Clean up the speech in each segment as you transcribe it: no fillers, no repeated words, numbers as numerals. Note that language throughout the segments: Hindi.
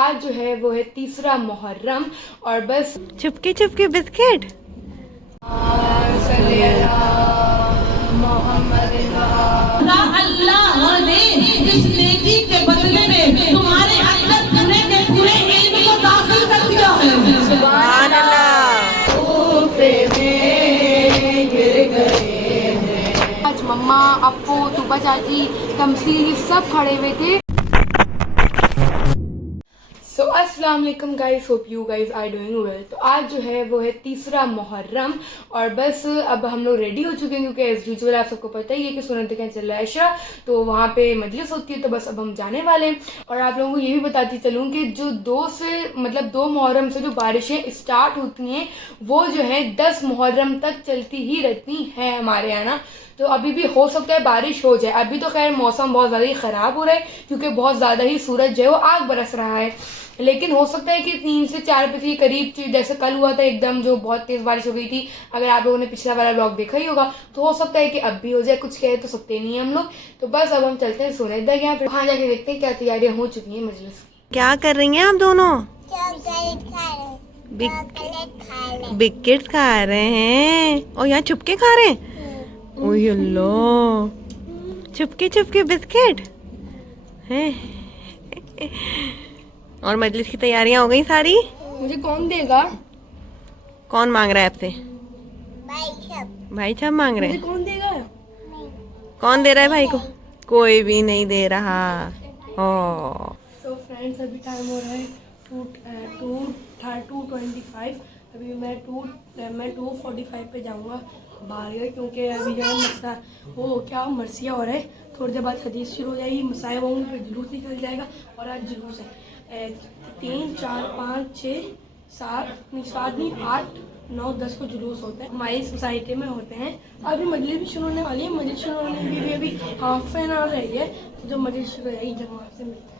आज जो है वो है तीसरा मुहर्रम और बस चुपके चुपके बिस्किट। अल्लाह ने इस नेकी के बदले में तुम्हारे अंदर पूरे के पूरे इल्म को दाखिल कर दिया है। सुभान अल्लाह। आज मम्मा, अप्पू, तूबा चाची, तमसील ये सब खड़े हुए थे। सो अस्सलाम वालेकुम guys, hope you guys are doing well. तो आज जो है वो है तीसरा मुहर्रम और बस अब हम लोग रेडी हो चुके हैं क्योंकि एज यूजुअल आप सबको पता ही है कि सुन्नत के चल रहा है इशा, तो वहाँ पे मजलिस होती है, तो बस अब हम जाने वाले हैं। और आप लोगों को ये भी बताती चलूँ कि जो दो मुहर्रम से जो बारिशें स्टार्ट होती हैं वो जो है 10 मुहर्रम तक चलती ही रहती हैं हमारे यहाँ ना। तो अभी भी हो सकता है बारिश हो जाए। अभी तो खैर मौसम बहुत ज़्यादा ही ख़राब हो रहा है क्योंकि बहुत ज़्यादा ही सूरज जो है वो आग बरस रहा है, लेकिन हो सकता है कि 3 से 4 बजे के करीब, जैसे कल हुआ था एकदम जो बहुत तेज़ बारिश हो गई थी, अगर आप लोगों ने पिछला वाला ब्लॉग देखा ही होगा, तो हो सकता है कि अब भी हो जाए। कुछ कह तो सकते नहीं है हम लोग। तो बस अब हम चलते हैं सोने तक, यहाँ पे वहाँ जाके देखते हैं क्या तैयारियाँ हो चुकी हैं मजलिस की। क्या कर रही हैं आप दोनों? बिस्किट खा रहे हैं और यहाँ चुपके खा रहे हैं। ओह अल्लाह, चुपके चुपके बिस्किट हैं। और मजलिस की तैयारियां हो गई सारी। मुझे कौन देगा? कौन मांग रहा है आपसे? भाई साहब मांग रहे हैं। कौन देगा? कौन दे रहा है भाई को? कोई भी नहीं दे रहा। ओ तो फ्रेंड्स अभी टाइम हो रहा है 2:25। अभी मैं 2:45 पे जाऊंगा बाहर, क्योंकि अभी जो है क्या मरसिया हो रहा है। थोड़ी देर बाद हदीस शुरू हो जाएगी, मसाए होंगे, फिर जुलूस निकल जाएगा। और आज जुलूस है 3, 4, 5, 6, 7 नहीं 8, 9, 10 को जुलूस होते हैं हमारी सोसाइटी में होते हैं। अभी मजलिस भी शुरू होने वाली है। मजलिस शुरू होने में भी अभी हाफ एन आवर रही है, तो जब मजलिस शुरू हो जाएगी जब वहाँ से मिलते हैं।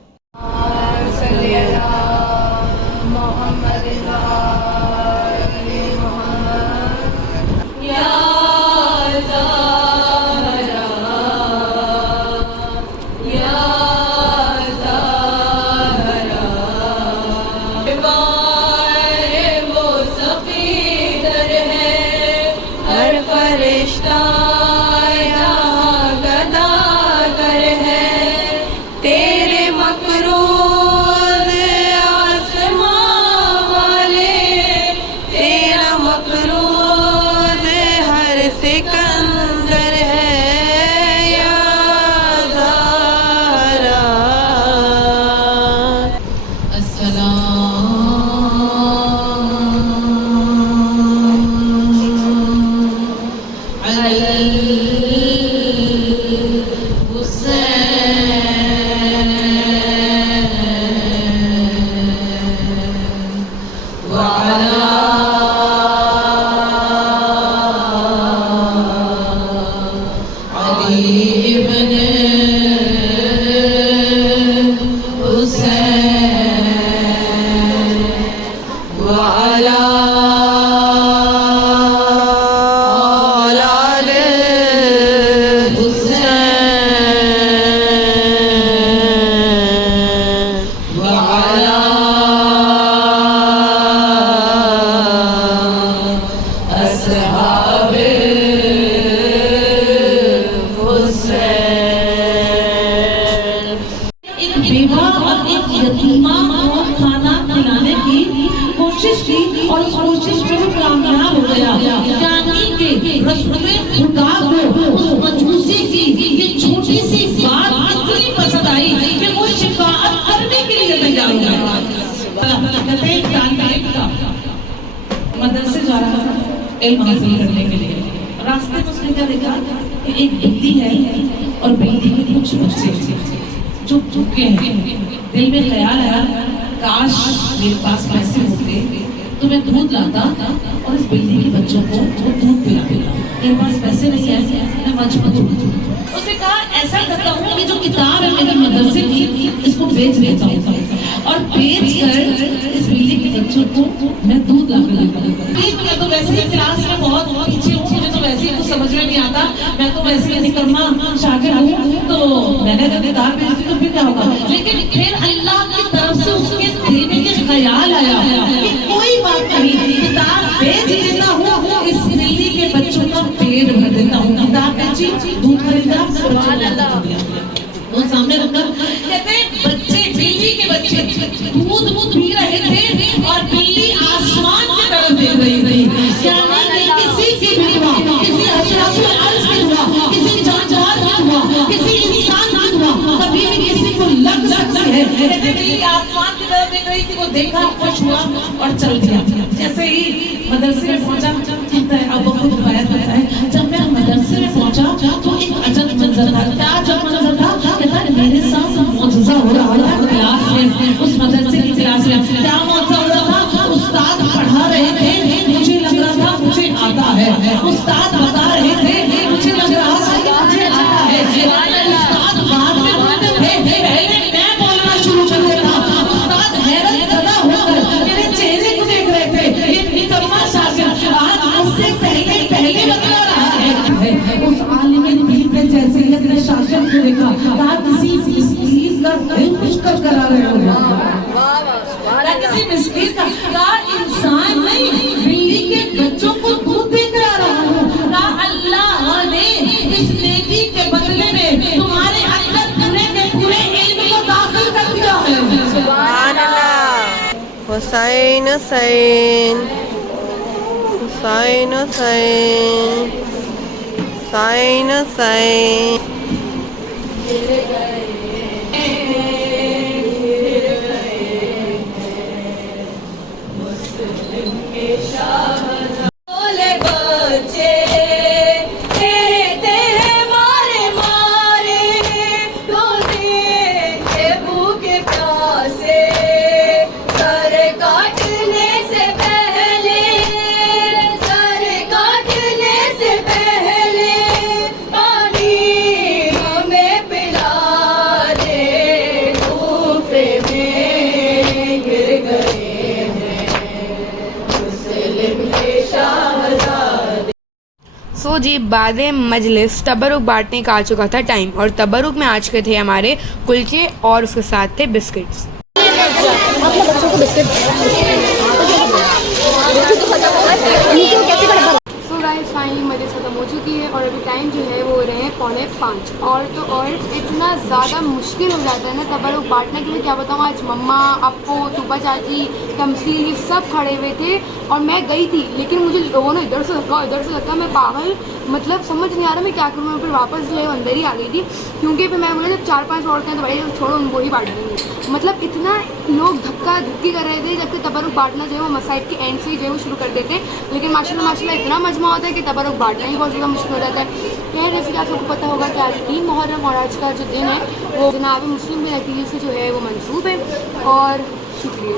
कोशिश की और उस कोशिश में वो कामयाब हो गया। यानी कि रसूले खुदा को उस मजूसी की ये छोटी सी बात इतनी पसंद आई कि वो शिफाअत करने के लिए तैयार हो गया। मदरसे जा रहा था इल्म हासिल करने के लिए। रास्ते में उसने क्या देखा कि एक बिल्ली है और बिल्ली के कुछ बच्चे जो भूखे हैं। दिल में ख्याल आया, काश मेरे पास पैसे होते तो मैं दूध लाता और इस बिल्ली के बच्चों को वो दूध पिलाता। मेरे पास पैसे नहीं है, मैं मजबूर हूँ। उसने कहा ऐसा करता हूँ कि जो किताब है मेरे मदरसे की इसको बेच देता हूँ और बेच कर इस बिल्ली के बच्चों को मैं दूध ला कर देता हूँ। मैं तो वैसे ही क्लास में बहुत पीछे हूँ, मुझे तो वैसे ही कुछ समझ में नहीं आता, मैं तो वैसे ही निकम्मा शागिर्द हूँ, तो मैंने अगर किताब बेच दी तो फिर क्या होगा। लेकिन फिर अल्लाह की तरफ से उसके ख्याल आया कि कोई बात नहीं, किताब बेच देता हूँ, इस बिल्ली के बच्चों का पेट भर देता हूँ। किताब बेची, दूध खरीदा, वो सामने रखकर कहते हैं बच्चे, बिल्ली के बच्चे दूध पी रहे थे और बिल्ली आसमान की तरफ देख रही थी। किसी की भी दुआ, किसी अशराफुल अर्ज़ की दुआ, किसी जानवर की दुआ, किसी इंसान की दुआ कभी भी किसी को लग सकती है। कहते बिल्ली आसमान की तरफ देख रही थी, वो देखा, खुश हुआ और चल दिया। जैसे ही मदरसे में पहुंचा, कहता है अब बहुत रिवायत होता है, जब मैं मदरसे में पहुंचा तो एक अजब मंजर था। क्या अजब मंजर था? कहता है मेरे साथ मौजज़ा हो रहा था क्लास में, उस मदरसे की क्लास में। क्या मौजज़ा हो रहा था? उस्ताद पढ़ा रहे थे, मुझे लग रहा था मुझे आता है। उस्ताद बता रहे थे, मुझे लग रहा था मुझे आता है। उस्ताद बाद में बोलते थे, पहले मैं बोलना शुरू कर देता। उस्ताद हैरत ज़दा होकर मेरे चेहरे को देख रहे थे, ये निकम्मा शागिर्द आज मुझसे पहले बता रहा है। उस आलिम दीन ने जैसे ही अपने शागिर्द को देखा, कहा किसी मिस्कीन का दिल खुश करा रहे हो, किसी मिस्कीन का इंसान नहीं, बिल्ली के बच्चों को दूध देकर आ रहा हूँ। अल्लाह ने इस नेकी के बदले में तुम्हारे अंदर पूरे के पूरे इल्म को दाखिल कर दिया है। सुभान अल्लाह। हुसैन हुसैन हुसैन हुसैन हुसैन हुसैन। सो जी बाद मजलिस तबरुक बांटने का आ चुका था टाइम, और तबरुक में आज के थे हमारे कुलचे और उसके साथ थे बिस्किट्स। सो गाइस फाइनली मजलिस खत्म हो चुकी है और अभी टाइम जो है वो हो रहे हैं 4:45 और तो और इतना ज़्यादा मुश्किल हो जाता है ना तबरुक बांटने के लिए। क्या बताऊँ, आज मम्मा, अप्पू, तूबा चाची, तमसील ये सब खड़े हुए थे और मैं गई थी, लेकिन मुझे लोगों ने इधर से धक्का, मैं पागल, मतलब समझ नहीं आ रहा मैं क्या करूँ। मैं फिर वापस ले अंदर ही आ गई थी, क्योंकि फिर मैं बोला जब 4-5 औरतें हैं तो भाई छोड़ो उनको ही बांट देंगे। मतलब इतना लोग धक्का धक्की कर रहे थे, जबकि तबरुक बांटना जो है वो मसाइद के एंड से ही जो है वो शुरू कर देते हैं, लेकिन माशाल्लाह इतना मजमा होता है कि तबरुक बांटना ही बहुत ज़्यादा मुश्किल हो जाता है। खैर जैसे कि आप सबको पता होगा कि आज 3 मुहर्रम और आज का जो दिन है वो जनाब मुस्लिम के नतीजे से जो है वो मंसूब है। और शुक्रिया,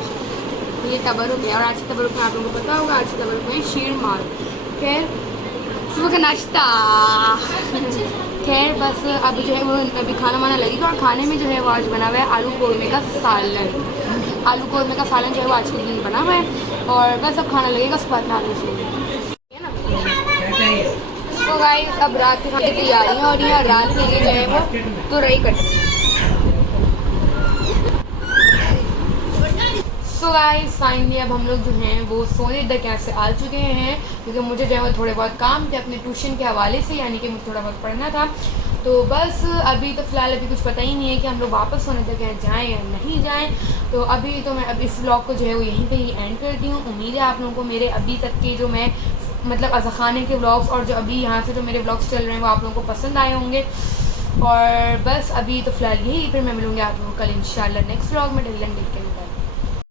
ये तबरुक है और आज के तबरुक में आप लोगों को पता होगा, आज के तबरुक में शीर मार। खैर सुबह का नाश्ता, खैर बस अब जो है वो अभी खाना वाना लगेगा और खाने में जो है वो आज बना हुआ है आलू कोरमे का सालन। आलू कोरमे का सालन जो है वो आज के दिन बना हुआ है और बस अब खाना लगेगा उसके बाद नहाने से, है ना। तो गाइस अब रात के खाने की तैयारियाँ हो रही हैं, रात के लिए जो है वो तो रही कट। सो गाइस फाइनली अब हम लोग जो हैं वो सोने तक कैसे आ चुके हैं, क्योंकि मुझे जो है वो थोड़े बहुत काम थे अपने ट्यूशन के हवाले से, यानी कि मुझे थोड़ा बहुत पढ़ना था। तो बस अभी तो फ़िलहाल अभी कुछ पता ही नहीं है कि हम लोग वापस सोने तक जाएँ या नहीं जाएँ। तो अभी तो मैं अब इस व्लॉग को जो है वो यहीं पे ही एंड करती हूँ। उम्मीद है आप लोगों को मेरे अभी तक के जो मैं मतलब अज़ाखाने के व्लॉग्स और जो अभी यहाँ से जो मेरे व्लॉग्स चल रहे हैं वो आप लोगों को पसंद आए होंगे। और बस अभी तो फ़िलहाल यही, फिर मैं मिलूँगी आप लोगों को कल इंशाल्लाह नेक्स्ट व्लॉग में। Till then take care.